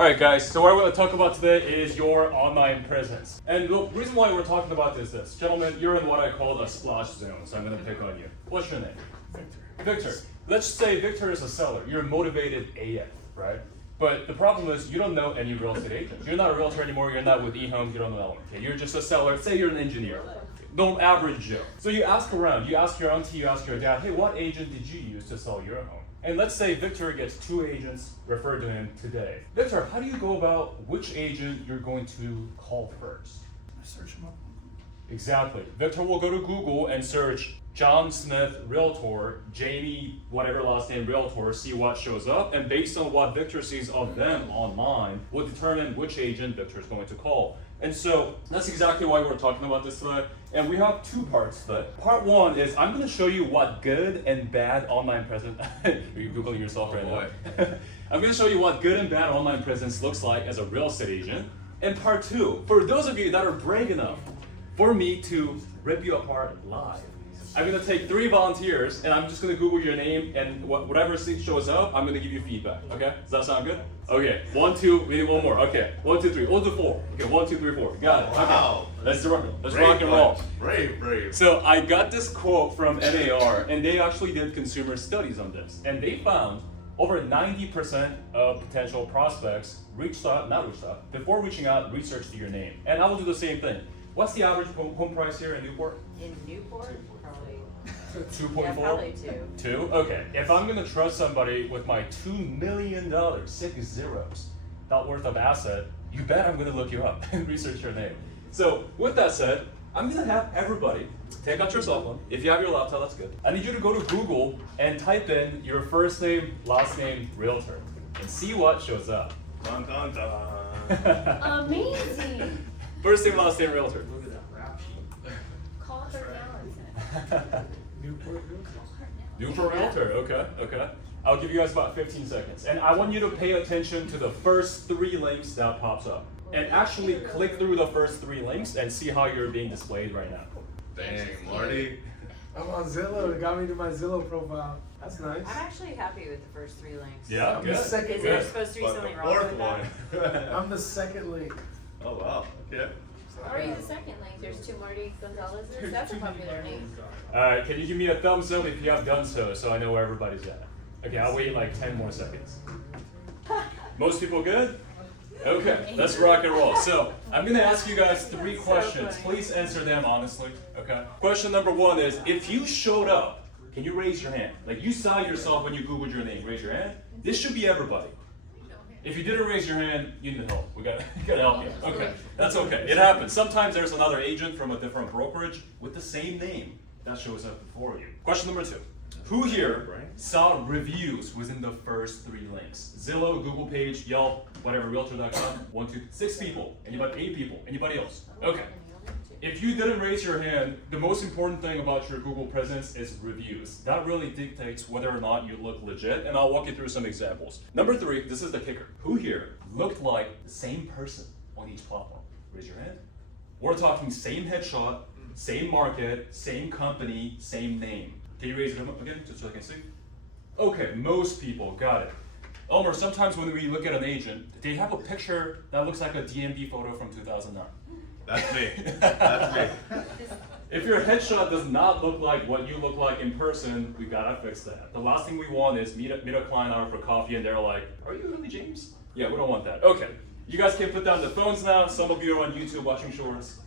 Alright guys, so what we're going to talk about today is your online presence. And the reason why we're talking about this is this. Gentlemen, you're in what I call a splash zone, so I'm going to pick on you. What's your name? Victor. Let's say Victor is a seller. You're motivated AF, right? But the problem is you don't know any real estate agents. You're not a realtor anymore, you're not with eHomes, you don't know that one. Okay? You're just a seller. Say you're an engineer. No average Joe. So you ask around, you ask your auntie, you ask your dad, hey, what agent did you use to sell your home? And let's say Victor gets 2 agents referred to him today. Victor, how do you go about which agent you're going to call first? I search them up. Exactly. Victor will go to Google and search John Smith Realtor, Jamie, whatever last name Realtor, see what shows up, and based on what Victor sees of them online, will determine which agent Victor is going to call. And so that's exactly why we're talking about this today. And we have 2 parts today. Part 1 is I'm going to show you what good and bad online presence. Are you Googling yourself right now? I'm going to show you what good and bad online presence looks like as a real estate agent. And part 2, for those of you that are brave enough for me to rip you apart live, I'm going to take 3 volunteers and I'm just going to Google your name, and whatever shows up, I'm going to give you feedback. Okay? Does that sound good? Okay. 1, 2, we need 1 more. Okay. 1, 2, 3. We'll do 4. Okay. 1, 2, 3, 4. Got it. Wow. Okay. Let's rock and roll. Brave. So I got this quote from NAR, and they actually did consumer studies on this, and they found over 90% of potential prospects before reaching out, researched your name. And I will do the same thing. What's the average home price here in Newport? In Newport, probably 2.4? Yeah, probably 2. 2? Okay. If I'm gonna trust somebody with my $2 million, 6 zeros, that worth of asset, you bet I'm gonna look you up and research your name. So with that said, I'm gonna have everybody take out your cell phone. If you have your laptop, that's good. I need you to go to Google and type in your first name, last name, realtor, and see what shows up. Dun, dun, dun. Amazing! First name, last name, realtor. Look at that rap sheet. Call her now. Newport. Newport realtor, okay. I'll give you guys about 15 seconds. And I want you to pay attention to the first 3 links that pops up. And actually click through the first 3 links and see how you're being displayed right now. Dang, Marty. I'm on Zillow. It got me to my Zillow profile. That's nice. I'm actually happy with the first 3 links. Yeah, I'm good. the second Is there link. supposed to be But something the wrong fourth with that? one. I'm the second link. Oh wow. Okay. Or are you the second link? There's 2 Marty Gonzalez's. That's a popular name. Alright, can you give me a thumbs up if you have done so I know where everybody's at? Okay, I'll wait like 10 more seconds. Most people good? Okay, let's rock and roll. So, I'm gonna ask you guys 3 questions. funny. Please answer them honestly, okay? Question number 1 is, if you showed up, can you raise your hand? Like you saw yourself when you Googled your name, raise your hand. This should be everybody. If you didn't raise your hand, you need help. We gotta help you. Okay, that's okay. It happens. Sometimes there's another agent from a different brokerage with the same name that shows up before you. Question number 2. Who here saw reviews within the first 3 links? Zillow, Google page, Yelp, whatever, Realtor.com. 1, 2, 6 people. Anybody? 8 people. Anybody else? Okay. If you didn't raise your hand, the most important thing about your Google presence is reviews. That really dictates whether or not you look legit, and I'll walk you through some examples. Number 3, this is the kicker. Who here looked like the same person on each platform? Raise your hand. We're talking same headshot, same market, same company, same name. Can you raise it up again, just so I can see? Okay, most people, got it. Elmer, sometimes when we look at an agent, they have a picture that looks like a DMV photo from 2009. That's me. That's me. If your headshot does not look like what you look like in person, we gotta fix that. The last thing we want is meet a client out for coffee and they're like, are you really James? Yeah, we don't want that. Okay, you guys can put down the phones now. Some of you are on YouTube watching shorts.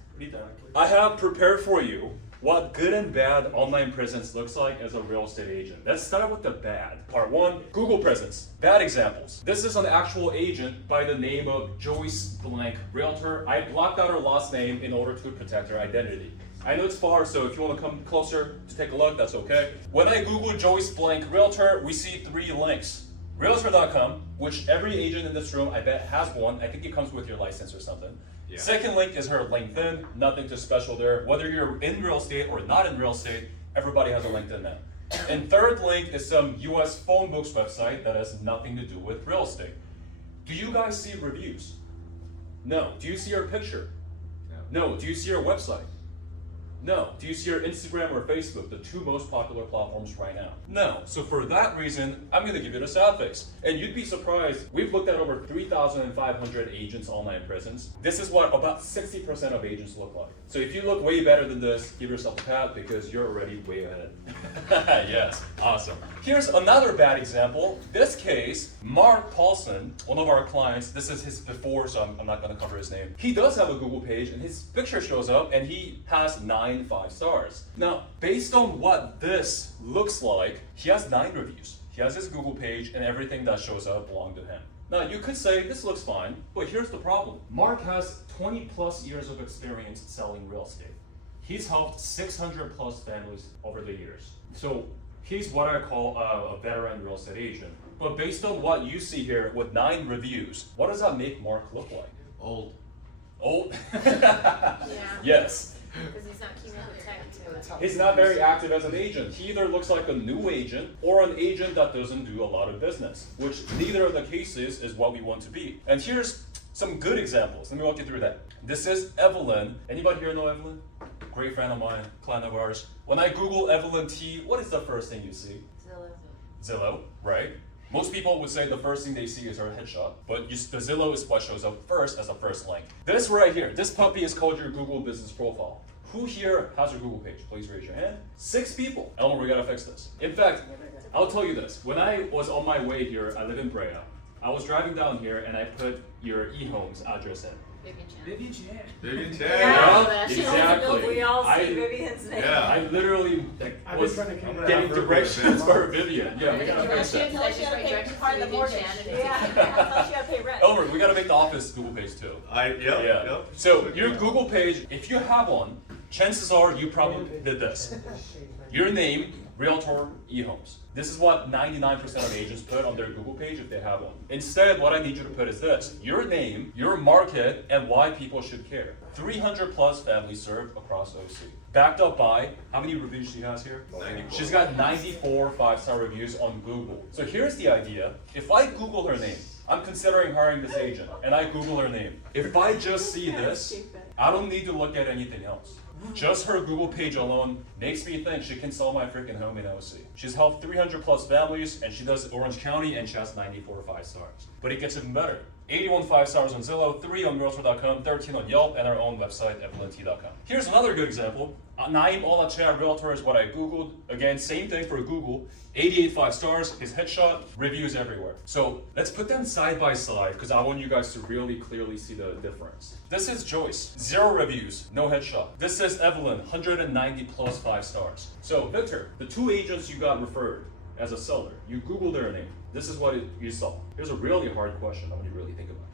I have prepared for you what good and bad online presence looks like as a real estate agent. Let's start with the bad. Part 1, Google presence. Bad examples. This is an actual agent by the name of Joyce Blank Realtor. I blocked out her last name in order to protect her identity. I know it's far, so if you want to come closer to take a look, that's okay. When I Google Joyce Blank Realtor, we see 3 links. Realtor.com, which every agent in this room, I bet, has one. I think it comes with your license or something. Yeah. Second link is her LinkedIn, nothing too special there. Whether you're in real estate or not in real estate, everybody has a LinkedIn now. And third link is some US phone books website that has nothing to do with real estate. Do you guys see reviews? No. Do you see her picture? No. Do you see her website? No. Do you see your Instagram or Facebook, the two most popular platforms right now? No. So for that reason, I'm gonna give it a sad face. And you'd be surprised, we've looked at over 3,500 agents' online presence. This is what about 60% of agents look like. So if you look way better than this, give yourself a pat because you're already way ahead. Yes, awesome. Here's another bad example. This case, Mark Paulson, one of our clients, this is his before, so I'm not gonna cover his name. He does have a Google page and his picture shows up and he has 9 5-stars. Now, based on what this looks like, he has 9 reviews. He has his Google page and everything that shows up belongs to him. Now, you could say this looks fine, but here's the problem. Mark has 20 plus years of experience selling real estate. He's helped 600 plus families over the years. So he's what I call a veteran real estate agent. But based on what you see here with 9 reviews, what does that make Mark look like? Old. Old? Yeah. Yes. Because he's not keeping up with tech too. He's not very active as an agent. He either looks like a new agent or an agent that doesn't do a lot of business, which neither of the cases is what we want to be. And here's some good examples. Let me walk you through that. This is Evelyn. Anybody here know Evelyn? Great friend of mine, client of ours. When I Google Evelyn T, what is the first thing you see? Zillow, right? Most people would say the first thing they see is her headshot, but the Zillow is what shows up first as a first link. This right here, this puppy is called your Google business profile. Who here has your Google page? Please raise your hand. 6 people. Elmer, we gotta fix this. In fact, I'll tell you this. When I was on my way here, I live in Brea. I was driving down here and I put your eHomes address in. Vivian Chan. Vivian Chan. Yeah, She exactly. We all see I- Vivian's name. Yeah. I literally I've was been trying to I'm getting gonna have her directions put it for Vivian. Yeah, we gotta fix that. Directions, I just write directions part of to the Vivian mortgage. Chan and Yeah, she gotta pay rent. Elmer, we gotta make the office Google page too. Yep. So your Google page, if you have one, chances are you probably did this. Your name, Realtor eHomes. This is what 99% of agents put on their Google page if they have one. Instead, what I need you to put is this: your name, your market, and why people should care. 300 plus families served across OC. Backed up by, how many reviews she has here? 94. She's got 94 5-star reviews on Google. So here's the idea. If I Google her name, I'm considering hiring this agent, and I Google her name. If I just see this, I don't need to look at anything else. Just her Google page alone makes me think she can sell my freaking home in OC. She's helped 300 plus families, and she does Orange County, and she has 94 5-stars. But it gets even better. 81 5-stars on Zillow, 3 on Realtor.com, 13 on Yelp, and our own website, FLNT.com. Here's another good example. Naim Olacea Realtor is what I Googled. Again, same thing for Google. 88 5-stars, his headshot, reviews everywhere. So let's put them side by side because I want you guys to really clearly see the difference. This is Joyce, 0 reviews, no headshot. This is Evelyn, 190 plus 5-stars. So Victor, the 2 agents you got referred as a seller, you Googled their name. This is what you saw. Here's a really hard question I want you to really think about.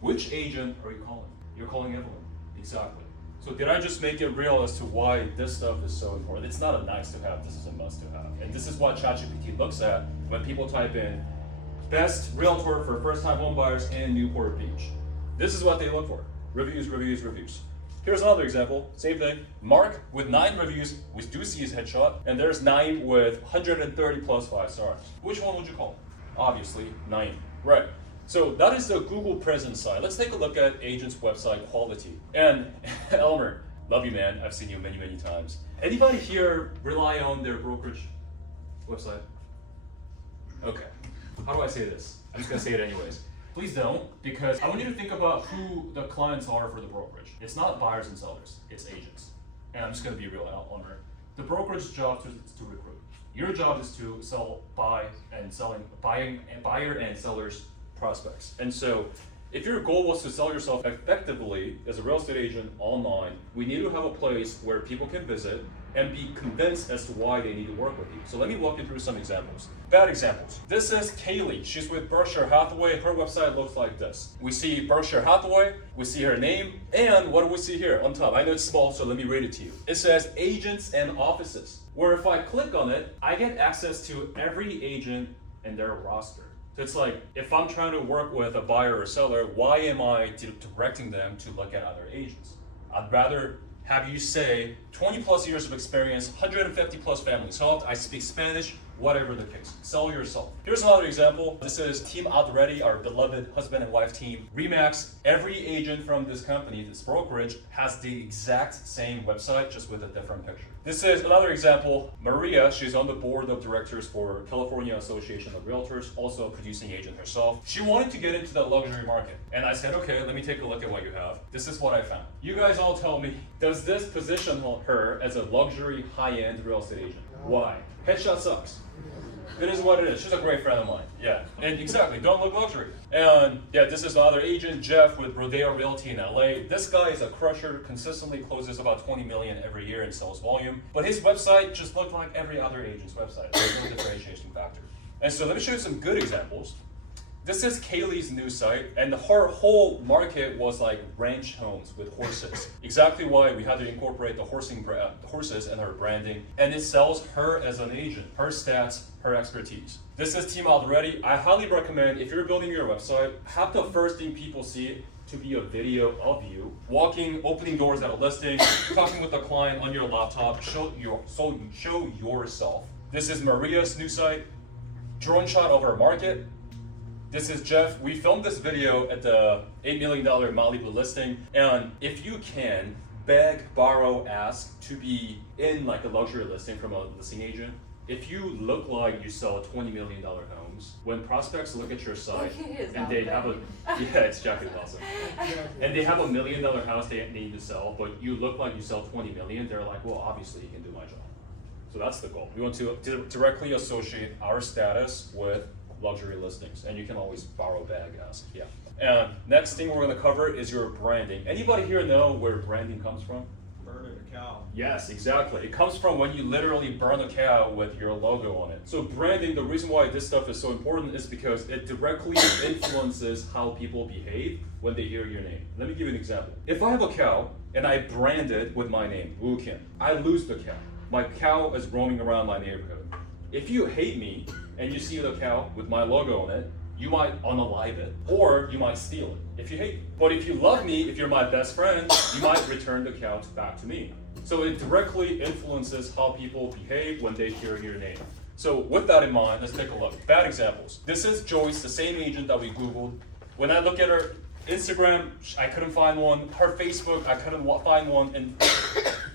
Which agent are you calling? You're calling Evelyn. Exactly. So did I just make it real as to why this stuff is so important? It's not a nice to have, this is a must to have. And this is what ChatGPT looks at when people type in best realtor for first-time home buyers in Newport Beach. This is what they look for. Reviews, reviews, reviews. Here's another example, same thing. Mark with 9 reviews, we do see his headshot, and there's 9 with 130 plus 5-stars. Which one would you call? Obviously, 9. Right. So that is the Google presence side. Let's take a look at agents' website quality. And Elmer, love you, man. I've seen you many, many times. Anybody here rely on their brokerage website? Okay. How do I say this? I'm just gonna say it anyways. Please don't, because I want you to think about who the clients are for the brokerage. It's not buyers and sellers, it's agents. And I'm just gonna be real, Elmer. The brokerage job is to recruit. Your job is to buyer and sellers prospects. And so if your goal was to sell yourself effectively as a real estate agent online, we need to have a place where people can visit and be convinced as to why they need to work with you. So let me walk you through some examples. Bad examples. This is Kaylee. She's with Berkshire Hathaway. Her website looks like this. We see Berkshire Hathaway, we see her name, and what do we see here on top? I know it's small, so let me read it to you. It says agents and offices, where if I click on it, I get access to every agent and their roster. So it's like, if I'm trying to work with a buyer or seller, why am I directing them to look at other agents? I'd rather have you say 20 plus years of experience, 150 plus families helped, I speak Spanish, whatever the case. Sell yourself. Here's another example. This is Team Already, our beloved husband and wife team. Remax, every agent from this company, this brokerage, has the exact same website, just with a different picture. This is another example. Maria, she's on the board of directors for California Association of Realtors, also a producing agent herself. She wanted to get into the luxury market. And I said, okay, let me take a look at what you have. This is what I found. You guys all tell me, does this position her as a luxury high-end real estate agent? Why? Headshot sucks. It is what it is. She's a great friend of mine. Yeah. And exactly, don't look luxury. And yeah, this is another agent, Jeff with Rodeo Realty in LA. This guy is a crusher, consistently closes about 20 million every year in sales volume. But his website just looked like every other agent's website. There's no differentiation factor. And so let me show you some good examples. This is Kaylee's new site, and her whole market was like ranch homes with horses. Exactly why we had to incorporate the horses in her branding, and it sells her as an agent, her stats, her expertise. This is Team Already. I highly recommend, if you're building your website, have the first thing people see to be a video of you walking, opening doors at a listing, talking with the client on your laptop. Show yourself. This is Maria's new site. Drone shot of her market. This is Jeff. We filmed this video at the $8 million Malibu listing, and if you can beg, borrow, ask to be in like a luxury listing from a listing agent, if you look like you sell $20 million homes, when prospects look at your site and they have it's Jackie awesome. And they have $1 million house they need to sell, but you look like you sell 20 million, they're like, well, obviously you can do my job. So that's the goal. We want to directly associate our status with luxury listings, and you can always borrow, bag, ask. Yeah. And next thing we're going to cover is your branding. Anybody here know where branding comes from? Burning a cow. Yes, exactly. It comes from when you literally burn a cow with your logo on it. So branding, the reason why this stuff is so important is because it directly influences how people behave when they hear your name. Let me give you an example. If I have a cow and I brand it with my name, Woo Kim, I lose the cow. My cow is roaming around my neighborhood. If you hate me and you see the cow with my logo on it, you might unalive it, or you might steal it if you hate me. But if you love me, if you're my best friend, you might return the cow back to me. So it directly influences how people behave when they hear your name. So with that in mind, let's take a look. Bad examples. This is Joyce, the same agent that we Googled. When I look at her Instagram, I couldn't find one. Her Facebook, I couldn't find one. And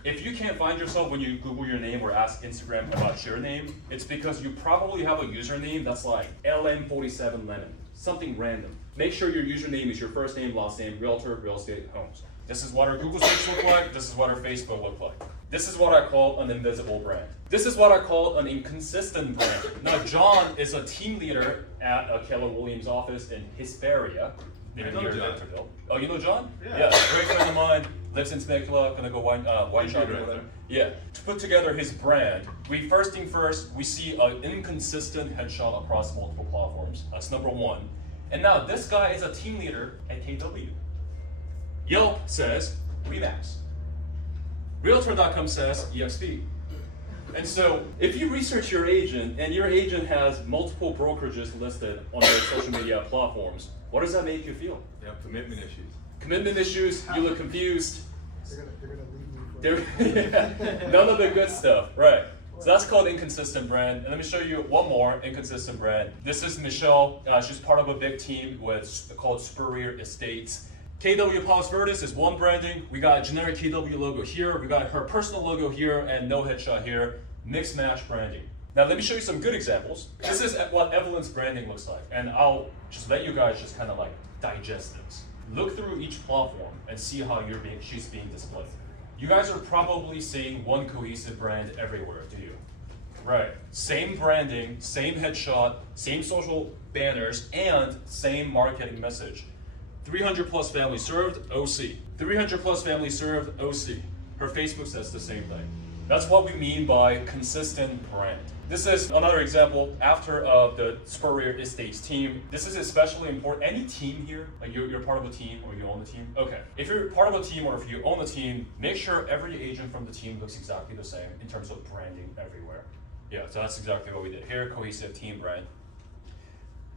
if you can't find yourself when you Google your name or ask Instagram about your name, it's because you probably have a username that's like LM47Lemon, something random. Make sure your username is your first name, last name, Realtor, Real Estate, Homes. This is what our Google search look like. This is what our Facebook look like. This is what I call an invisible brand. This is what I call an inconsistent brand. Now, John is a team leader at Keller Williams' office in Hesperia. I know John. Oh, you know John? Yeah. Great friend of mine, lives in Temecula, gonna go wine shopping with him. Yeah, to put together his brand, first thing first, we see an inconsistent headshot across multiple platforms. That's number one. And now this guy is a team leader at KW. Yelp says Remax. Realtor.com says EXP. And so, if you research your agent and your agent has multiple brokerages listed on their social media platforms, what does that make you feel? They have commitment issues. Commitment issues, you look confused. They're gonna leave me. Yeah, none of the good stuff, right? So that's called inconsistent brand. And let me show you one more inconsistent brand. This is Michelle. She's part of a big team called Spurrier Estates. KW Palos Verdes is one branding. We got a generic KW logo here. We got her personal logo here and no headshot here. Mix match branding. Now let me show you some good examples. This is what Evelyn's branding looks like. And I'll just let you guys just kind of like digest this. Look through each platform and see how she's being displayed. You guys are probably seeing one cohesive brand everywhere, do you? Right. Same branding, same headshot, same social banners, and same marketing message. 300 plus families served, OC. 300 plus families served, OC. Her Facebook says the same thing. That's what we mean by consistent brand. This is another example after the Spurrier Estates team. This is especially important. Any team here, like you're part of a team or you own a team? Okay, if you're part of a team or if you own a team, make sure every agent from the team looks exactly the same in terms of branding everywhere. Yeah, so that's exactly what we did here, cohesive team brand.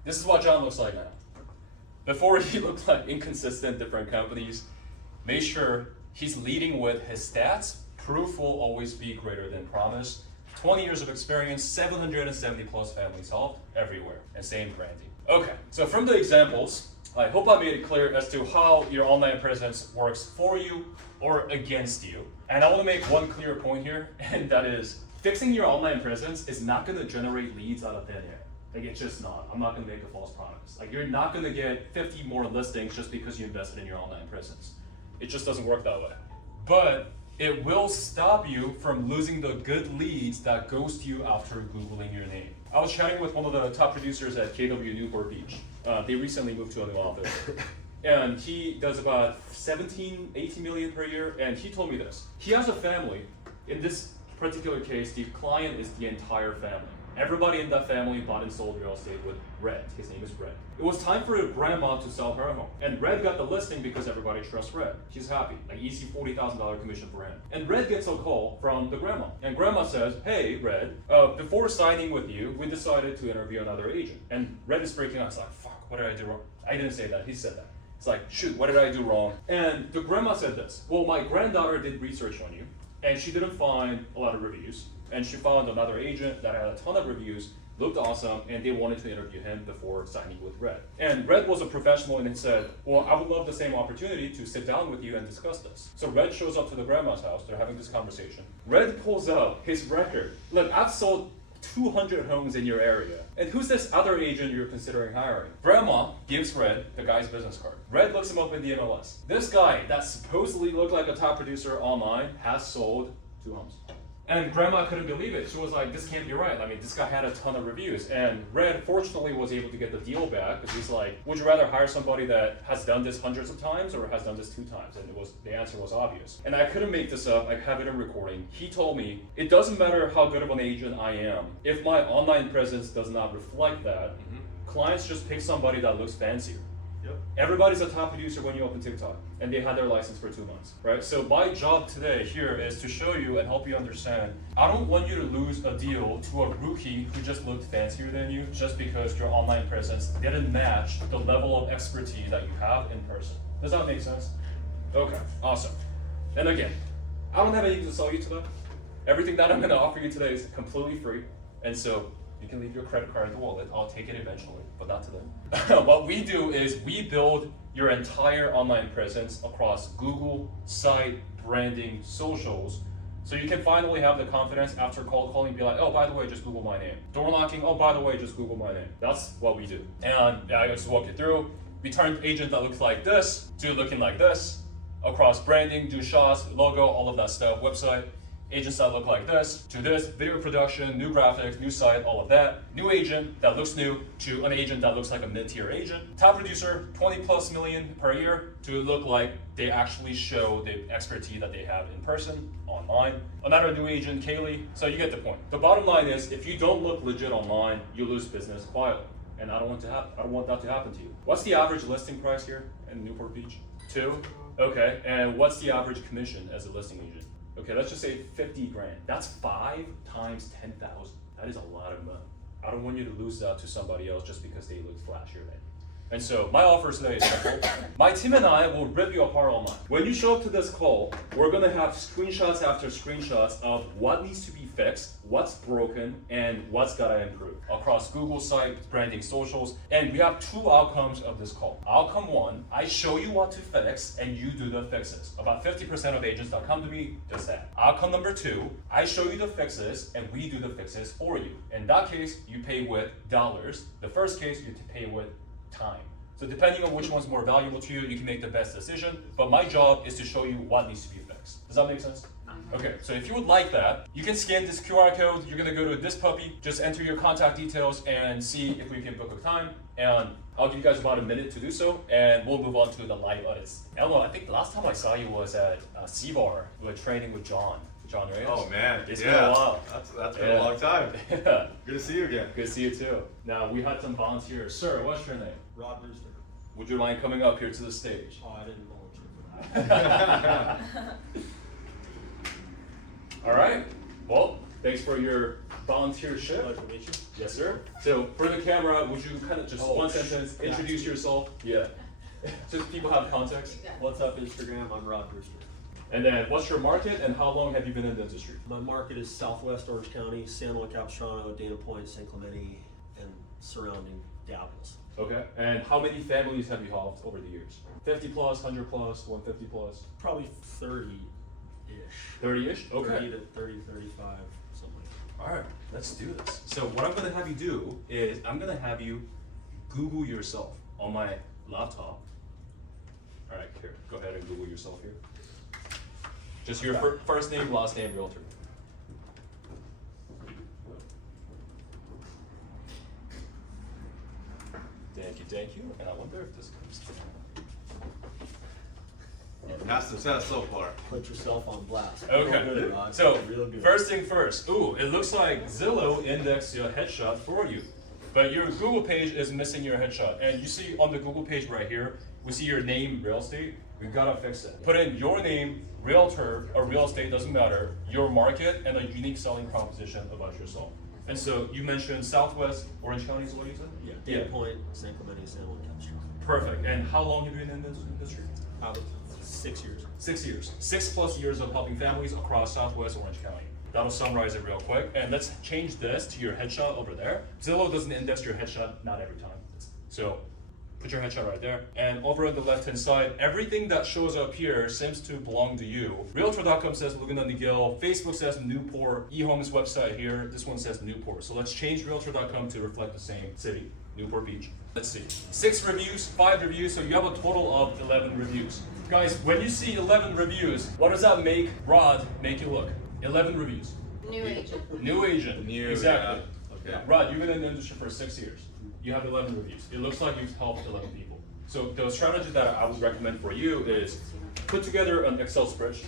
This is what John looks like now. Before he looked like inconsistent different companies, make sure he's leading with his stats. Proof will always be greater than promise. 20 years of experience, 770 plus families solved everywhere, and same branding. Okay, so from the examples, I hope I made it clear as to how your online presence works for you or against you. And I want to make one clear point here, and that is fixing your online presence is not going to generate leads out of thin air. Like, it's just not. I'm not going to make a false promise. Like, you're not going to get 50 more listings just because you invested in your online presence. It just doesn't work that way. But it will stop you from losing the good leads that ghost you after Googling your name. I was chatting with one of the top producers at KW Newport Beach. They recently moved to a new office. And he does about 17, 18 million per year. And he told me this. He has a family. In this particular case, the client is the entire family. Everybody in that family bought and sold real estate with Red. His name is Red. It was time for grandma to sell her home. And Red got the listing because everybody trusts Red. She's happy. Like, easy $40,000 commission for him. And Red gets a call from the grandma. And grandma says, hey, Red, before signing with you, we decided to interview another agent. And Red is freaking out. It's like, fuck, what did I do wrong? I didn't say that. He said that. It's like, shoot, what did I do wrong? And the grandma said this. Well, my granddaughter did research on you, and she didn't find a lot of reviews. And she found another agent that had a ton of reviews, looked awesome, and they wanted to interview him before signing with Red. And Red was a professional and he said, well, I would love the same opportunity to sit down with you and discuss this. So Red shows up to the grandma's house, they're having this conversation. Red pulls out his record. Look, I've sold 200 homes in your area. And who's this other agent you're considering hiring? Grandma gives Red the guy's business card. Red looks him up in the MLS. This guy that supposedly looked like a top producer online has sold 2 homes. And grandma couldn't believe it. She was like, this can't be right. I mean, this guy had a ton of reviews. And Red fortunately was able to get the deal back because he's like, would you rather hire somebody that has done this hundreds of times or has done this 2 times? And the answer was obvious. And I couldn't make this up. I have it in recording. He told me, it doesn't matter how good of an agent I am. If my online presence does not reflect that, clients just pick somebody that looks fancier. Yep. Everybody's a top producer when you open TikTok, and they had their license for 2 months, right? So my job today here is to show you and help you understand, I don't want you to lose a deal to a rookie who just looked fancier than you just because your online presence didn't match the level of expertise that you have in person. Does that make sense? Okay, awesome. And again, I don't have anything to sell you today. Everything that I'm gonna offer you today is completely free, and so you can leave your credit card in the wallet. I'll take it eventually, but not today. What we do is we build your entire online presence across Google, site, branding, socials, so you can finally have the confidence after cold calling, be like, oh, by the way, just Google my name. Door knocking, oh, by the way, just Google my name. That's what we do. And I just walk you through. We turn agent that looks like this to looking like this, across branding, do shots, logo, all of that stuff, website. Agents that look like this, to this, video production, new graphics, new site, all of that. New agent that looks new to an agent that looks like a mid-tier agent. Top producer, 20 plus million per year to look like they actually show the expertise that they have in person, online. Another new agent, Kaylee. So you get the point. The bottom line is, if you don't look legit online, you lose business quietly. And I don't want that to happen to you. What's the average listing price here in Newport Beach? 2? Okay, and what's the average commission as a listing agent? Okay, let's just say 50 grand. That's 5 times 10,000. That is a lot of money. I don't want you to lose that to somebody else just because they look flashier than you. And so my offer today is simple. My team and I will rip you apart online. When you show up to this call, we're gonna have screenshots after screenshots of what needs to be fixed, what's broken, and what's gotta improve across Google site, branding, socials. And we have 2 outcomes of this call. Outcome 1, I show you what to fix and you do the fixes. About 50% of agents that come to me does that. Outcome number 2, I show you the fixes and we do the fixes for you. In that case, you pay with dollars. The first case, you pay with time. So depending on which one's more valuable to you, you can make the best decision. But my job is to show you what needs to be fixed. Does that make sense? Okay, so if you would like that, you can scan this QR code. You're gonna go to this puppy, just enter your contact details and see if we can book a time. And I'll give you guys about a minute to do so, and we'll move on to the live audits. Ella, I think the last time I saw you was at C-Bar. We were training with John Reyes. Oh man, It's been a while. That's been a long time. Yeah. Good to see you again. Good to see you too. Now, we had some volunteers. Sir, what's your name? Rod Rooster. Would you mind coming up here to the stage? Oh, I didn't volunteer for that. All right. Well, thanks for your volunteership. Pleasure to meet you. Yes, sir. So for the camera, would you kind of just one sentence yeah. introduce yourself? Yeah. Just people have context. What's up, Instagram? I'm Rod Rooster. And then what's your market and how long have you been in the industry? My market is Southwest Orange County, San Juan Capistrano, Dana Point, San Clemente, and surrounding Dapples. Okay. And how many families have you helped over the years? 50 plus, 100 plus, 150 plus? Probably 30-ish. 30-ish? Okay. 30 to 30, 35, something like that. All right, let's do this. So what I'm gonna have you do is I'm gonna have you Google yourself on my laptop. All right, here, go ahead and Google yourself here. Just your first name, last name, realtor. Thank you. And I wonder if this comes through. That's success so far. Put yourself on blast. Real Okay, good, Rod. so Real good. first thing first. Ooh, it looks like Zillow indexed your headshot for you, but your Google page is missing your headshot. And you see on the Google page right here, we see your name, real estate. We gotta fix it. Put in your name, realtor or real estate, doesn't matter, your market, and a unique selling proposition about yourself. And so you mentioned Southwest Orange County is what you said? Yeah, Dana Point, San Clemente, San Juan Capistrano. Perfect. And how long have you been in this industry? About 6 years. 6 years. 6+ years of helping families across Southwest Orange County. That'll summarize it real quick. And let's change this to your headshot over there. Zillow doesn't index your headshot, not every time. So put your headshot right there. And over on the left-hand side, everything that shows up here seems to belong to you. Realtor.com says Laguna Niguel. Facebook says Newport. eHome's website here, this one says Newport. So let's change Realtor.com to reflect the same city, Newport Beach. Let's see. 6 reviews, 5 reviews, so you have a total of 11 reviews. Guys, when you see 11 reviews, what does that make Rod make you look? 11 reviews. New agent. New agent. New, exactly. yeah. Okay. Rod, you've been in the industry for 6 years. You have 11 reviews. It looks like you've helped 11 people. So the strategy that I would recommend for you is put together an Excel spreadsheet.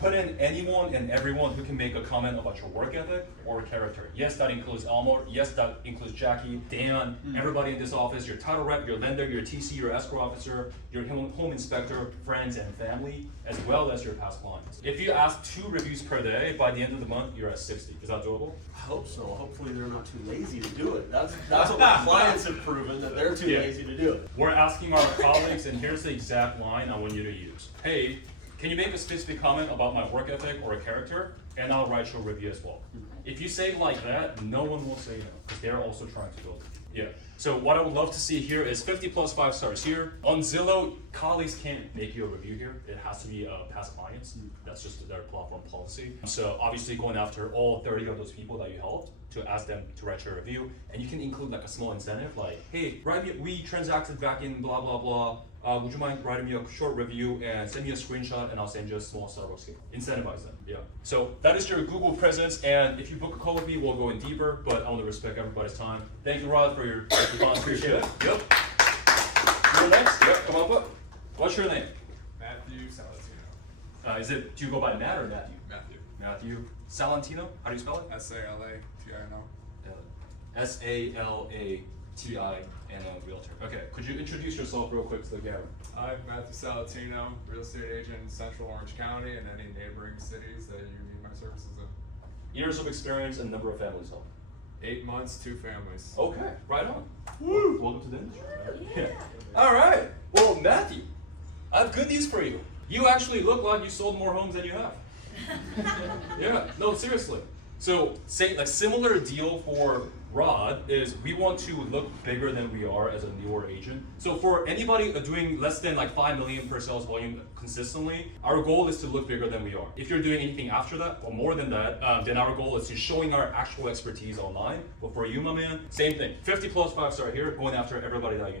Put in anyone and everyone who can make a comment about your work ethic or character. Yes, that includes Elmore. Yes, that includes Jackie, Dan, everybody in this office, your title rep, your lender, your TC, your escrow officer, your home inspector, friends and family, as well as your past clients. If you ask 2 reviews per day, by the end of the month, you're at 60. Is that doable? I hope so. Hopefully they're not too lazy to do it. That's what my clients have proven, that they're too Yeah. lazy to do it. We're asking our colleagues, and here's the exact line I want you to use. Hey, can you make a specific comment about my work ethic or a character? And I'll write your review as well. If you say it like that, no one will say no, because they're also trying to build it. Yeah. So what I would love to see here is 50 plus 5 stars here. On Zillow, colleagues can't make you a review here. It has to be past clients. That's just their platform policy. So obviously going after all 30 of those people that you helped to ask them to write your review. And you can include like a small incentive, like, hey, we transacted back in blah, blah, blah. Would you mind writing me a short review and send me a screenshot and I'll send you a small Starbucks gift. Incentivize them, yeah. So that is your Google presence, and if you book a call with me, we'll go in deeper, but I want to respect everybody's time. Thank you, Rod, for your response. Appreciate it. Yep. You're next. Yep, come on up. What's your name? Matthew Salatino. Do you go by Matt or Matthew? Matthew. Matthew Salantino? How do you spell it? Salatino. Salatino, realtor. Okay, could you introduce yourself real quick to the camera? I'm Matthew Salatino, real estate agent in Central Orange County and any neighboring cities that you need my services in. Years of experience and number of families helped. 8 months, 2 families. Okay, right on. Woo! Welcome to the industry. Yeah. All right. Well, Matthew, I have good news for you. You actually look like you sold more homes than you have. Yeah. No, seriously. So, similar deal for Rod is we want to look bigger than we are as a newer agent. So for anybody doing less than like 5 million per sales volume consistently, our goal is to look bigger than we are. If you're doing anything after that or more than that, then our goal is to showing our actual expertise online. But for you, my man, same thing. 50 plus 5-star here, going after everybody that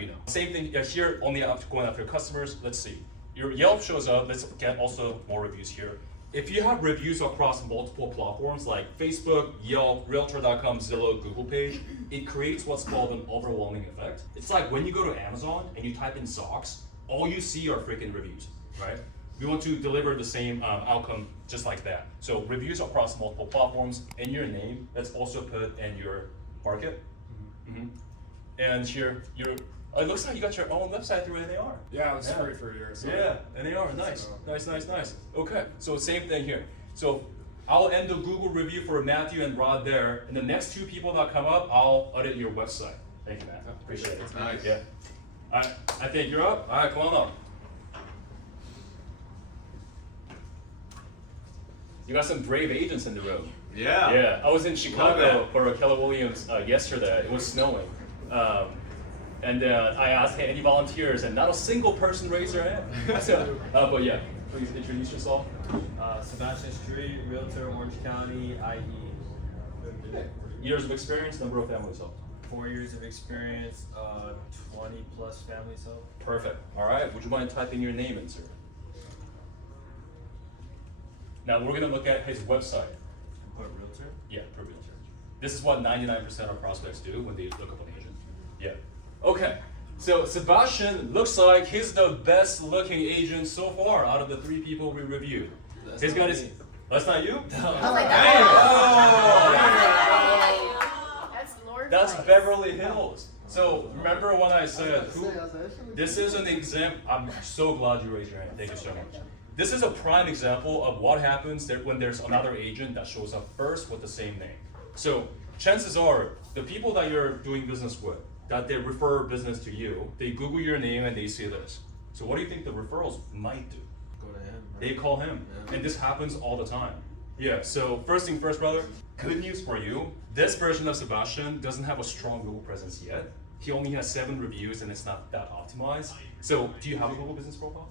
you know. Same thing here, only going after customers. Let's see. Your Yelp shows up. Let's get also more reviews here. If you have reviews across multiple platforms like Facebook, Yelp, Realtor.com, Zillow, Google page, it creates what's called an overwhelming effect. It's like when you go to Amazon and you type in socks, all you see are freaking reviews, right? We want to deliver the same outcome just like that. So reviews across multiple platforms and your name, that's also put in your market. Mm-hmm. And it looks like you got your own website through NAR. Yeah, it was free for a year. So Yeah, NAR, nice. Nice. Okay, so same thing here. So I'll end the Google review for Matthew and Rod there, and the next 2 people that come up, I'll audit your website. Thank you, Matt. Appreciate it. Nice. Yeah. All right, I think you're up. All right, come on up. You got some brave agents in the room. Yeah. Yeah, I was in Love Chicago it. for Keller Williams yesterday. It was snowing. And I asked, hey, any volunteers? And not a single person raised their hand. So, but yeah, please introduce yourself. Sebastian Street, Realtor, Orange County, IE. Years of experience, number of families sold. 4 years of experience, 20 plus families sold. Perfect. All right. Would you mind typing your name in, sir? Now we're gonna look at his website. Put Realtor. Yeah, per realtor. This is what 99% of prospects do when they look up an agent. Yeah. Okay. So Sebastian looks like he's the best looking agent so far out of the 3 people we reviewed. He's got his. That's not you? I was like, that's Lord. That's Beverly Hills. So remember when I said this is an example. I'm so glad you raised your hand. Thank you so much. This is a prime example of what happens when there's another agent that shows up first with the same name. So chances are the people that you're doing business with, that they refer business to you, they Google your name and they see this. So what do you think the referrals might do? Go to him. Right? They call him, Yeah. and this happens all the time. Yeah, so first thing first, brother, good news for you. This version of Sebastian doesn't have a strong Google presence yet. He only has 7 reviews and it's not that optimized. So do you have a Google business profile?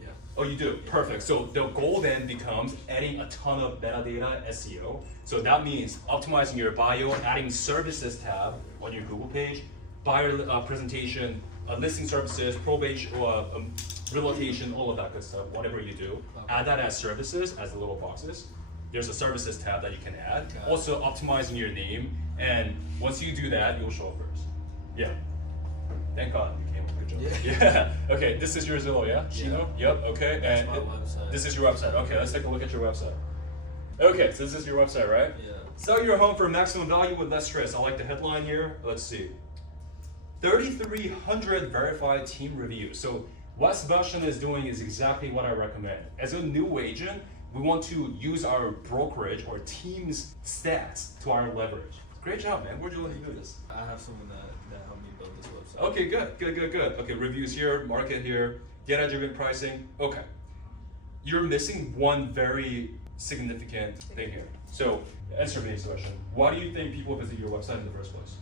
Yeah. Oh, you do? Perfect. So the goal then becomes adding a ton of metadata SEO. So that means optimizing your bio, adding services tab on your Google page, buyer presentation, listing services, probate, relocation, all of that good stuff, whatever you do. Add that as services, as the little boxes. There's a services tab that you can add. Also optimizing your name, and once you do that, you'll show up first. Yeah. Thank God you came up with a good job. Yeah. Okay, this is your Zillow, yeah? Chino? Yep, okay. That's And my website. this is your website. Okay, let's take a look at your website. Okay, so this is your website, right? Yeah. Sell your home for maximum value with less stress. I like the headline here. Let's see. 3,300 verified team reviews. So what Sebastian is doing is exactly what I recommend. As a new agent, we want to use our brokerage or team's stats to our leverage. Great job, man. Where'd you learn to do this? I have someone that helped me build this website. Okay, good. Okay, reviews here, market here, data-driven pricing. Okay. You're missing one very significant thing here. So answer me this question. Why do you think people visit your website in the first place?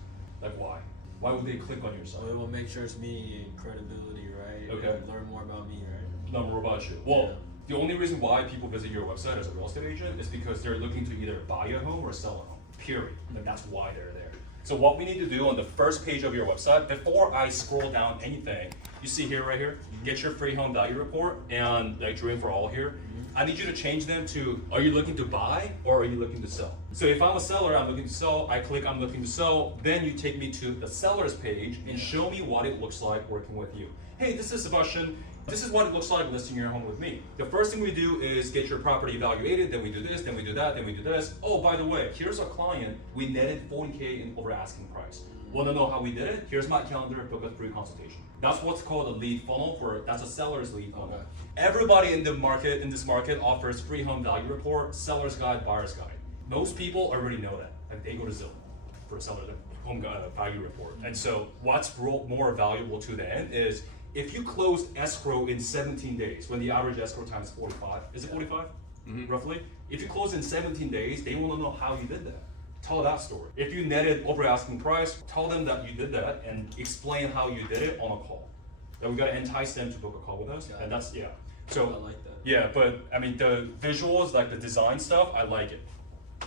Like why? Why would they click on your site? So it will make sure it's me and credibility, right? Okay. And learn more about me, right? Know more about you. Well, the only reason why people visit your website as a real estate agent is because they're looking to either buy a home or sell a home. Period. And that's why they're there. So what we need to do on the first page of your website, before I scroll down anything, you see here, right here, get your free home value report and like Dream for All here. I need you to change them to, are you looking to buy or are you looking to sell? So if I'm a seller, I'm looking to sell, I click I'm looking to sell, then you take me to the seller's page and show me what it looks like working with you. Hey, this is Sebastian. This is what it looks like listing your home with me. The first thing we do is get your property evaluated, then we do this, then we do that, then we do this. Oh, by the way, here's a client, we netted 40K in over asking price. Want to know how we did it? Here's my calendar, book a free consultation. That's what's called a lead funnel that's a seller's lead funnel. Okay. Everybody in this market offers free home value report, seller's guide, buyer's guide. Most people already know that. Like they go to Zillow for a seller home value report. And so what's more valuable to the end is if you closed escrow in 17 days, when the average escrow time is 45, is it 45? Roughly? If you close in 17 days, they want to know how you did that. Tell that story. If you netted over asking price, tell them that you did that and explain how you did it on a call. Then we got to entice them to book a call with us, and that's, yeah. So, I like that. yeah, but I mean, the visuals, like the design stuff, I like it.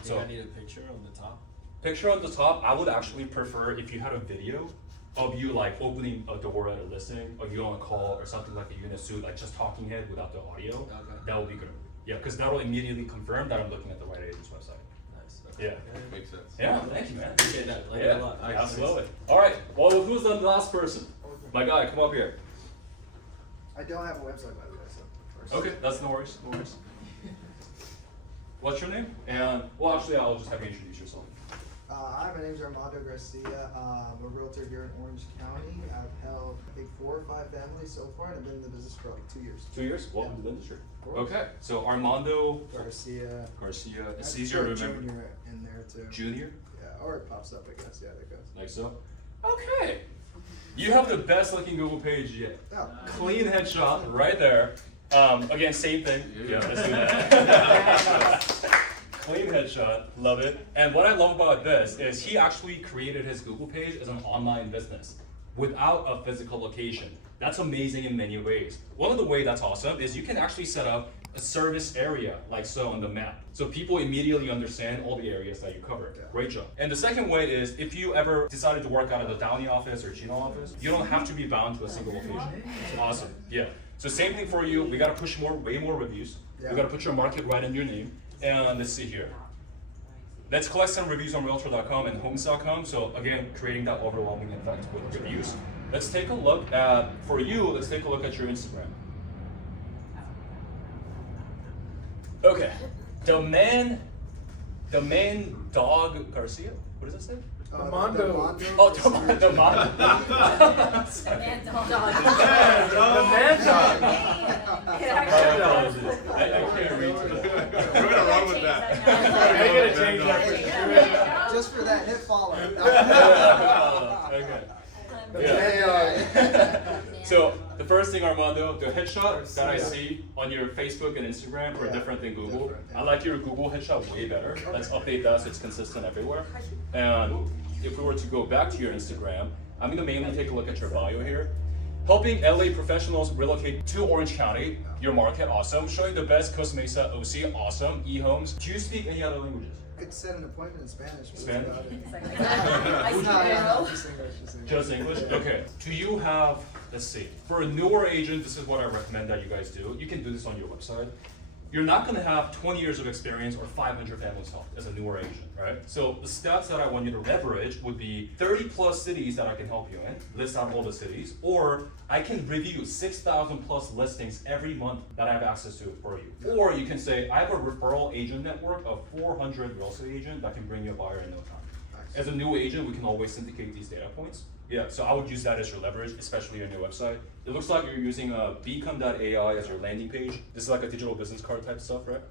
Do I need a picture on the top? Picture on the top, I would actually prefer if you had a video of you like opening a door at a listing, or you on a call, or something like you're in a suit, like just talking head without the audio. Okay. That would be good. Yeah, because that will immediately confirm that I'm looking at the right agent's website. Nice. Yeah. Okay. Makes sense. Yeah, thank you, man. Appreciate that. Like it Yeah, a lot. absolutely. All right, well, who's the last person? My guy, come up here. I don't have a website, by the way, so first. Okay, that's no worries, no worries. What's your name? And, well, actually, I'll just have you introduce yourself. Hi, my name is Armando Garcia. I'm a realtor here in Orange County. I've held, I think, 4 or 5 families so far, and I've been in the business for like 2 years. 2 years? Welcome to the industry. Of course. Okay, so Armando Garcia. Garcia. It's I'd easier to throw remember. Junior in there too. Junior? Yeah, or it pops up, I guess. Yeah, that goes. Like so? Okay. You have the best looking Google page yet. Oh. Clean headshot right there. Again, same thing. Yeah, let's do that. Clean headshot, love it. And what I love about this is he actually created his Google page as an online business without a physical location. That's amazing in many ways. One of the ways that's awesome is you can actually set up a service area like so on the map. So people immediately understand all the areas that you cover. Yeah. Great job. And the second way is if you ever decided to work out of the Downey office or Chino office, you don't have to be bound to a single location. It's awesome. Yeah. So same thing for you. We gotta push way more reviews. Yeah. We gotta put your market right in your name. And let's see here. Let's collect some reviews on Realtor.com and Homes.com. So again, creating that overwhelming effect with reviews. Let's take a look at, for you, let's take a look at your Instagram. Okay, the man dog Garcia. What does it say? Mondo. Oh, the man. The man dog. The man dog. I can't read today. We're gonna run with that. They're gonna change that for sure. Just for that, hit follow. Okay. The Yeah. man dog. So the first thing, Armando, the headshot that I see on your Facebook and Instagram are Yeah, different than Google. different, yeah. I like your Google headshot way better. Let's update that so it's consistent everywhere. And if we were to go back to your Instagram, I'm gonna mainly take a look at your bio here. Helping LA professionals relocate to Orange County, your market, awesome. Showing the best Costa Mesa OC, awesome. E-homes. Do you speak any other languages? I could set an appointment in Spanish. But Spanish? that's about it. I see No, arrow. just English, just English. Just English? Okay. Do you have, let's see, for a newer agent, this is what I recommend that you guys do. You can do this on your website. You're not gonna have 20 years of experience or 500 families helped as a newer agent, right? So the stats that I want you to leverage would be 30 plus cities that I can help you in, list out all the cities, or I can review 6,000 plus listings every month that I have access to for you. Or you can say, I have a referral agent network of 400 real estate agents that can bring you a buyer in no time. As a new agent, we can always syndicate these data points. Yeah, so I would use that as your leverage, especially on your website. It looks like you're using Beacon.ai as your landing page. This is like a digital business card type stuff, right?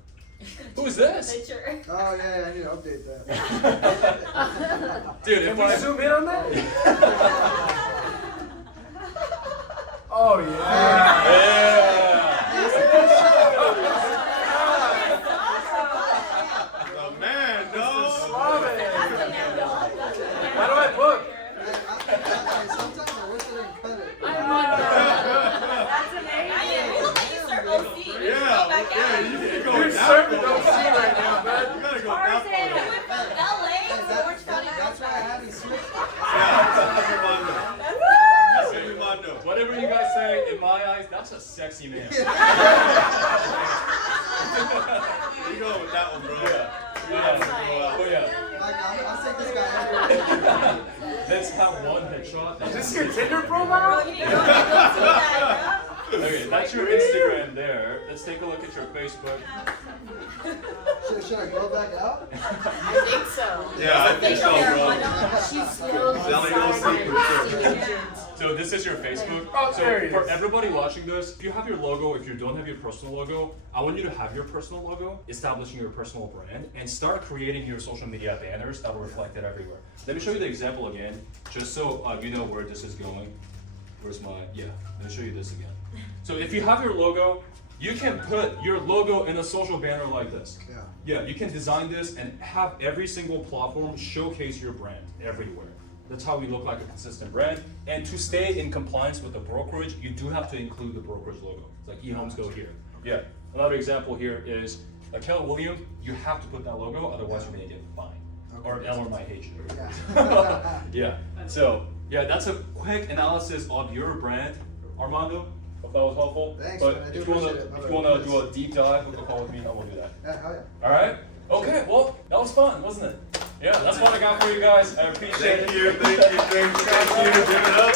Who is this? Picture. Oh yeah, I need to update that. Dude, Can if we I zoom in on that? Oh yeah. The man, no. Love it. How do I book? Sometimes I wish I didn't cut it. That's amazing. We look like you serve OC. You Yeah, go back yeah, out. you need to go You're that serving far. OC right now, man. You gotta go that Tarzan, far. we went from LA to Orange County. That's why I haven't switched. Yeah, Mondo. whatever you guys say, in my eyes, that's a sexy man. You go with that one, bro. Yeah. Oh yeah. Like, I'll take this guy everywhere. Let's have one headshot. Is this your Tinder Bro, profile? you need to go see that, Okay, that's your Instagram there. Let's take a look at your Facebook. Should I go back out? I think so. Yeah, I think so, bro. She's slowly Selling those secrets. So this is your Facebook. Oh, So there it for is. everybody watching this, if you have your logo, if you don't have your personal logo, I want you to have your personal logo, establishing your personal brand, and start creating your social media banners that will reflect it everywhere. Let me show you the example again, just so you know where this is going. Where's my, yeah, let me show you this again. So if you have your logo, you can put your logo in a social banner like this. Yeah. Yeah, you can design this and have every single platform showcase your brand everywhere. That's how we look like a consistent brand. And to stay in compliance with the brokerage, you do have to include the brokerage logo. It's like eHomes go here. Yeah. Another example here is Keller Williams. You have to put that logo, otherwise you're gonna get fined. Or Elmer might hate you. Yeah. Yeah. So yeah, that's a quick analysis of your brand, Armando. Hope that was helpful. Thanks, But man. I do if you wanna appreciate it. if you wanna do a deep dive, book a call with me, I will do that. Yeah, hell yeah. All right. Okay. Well, that was fun, wasn't it? Yeah, that's what I got for you guys. I appreciate it. Thank you. Give it up.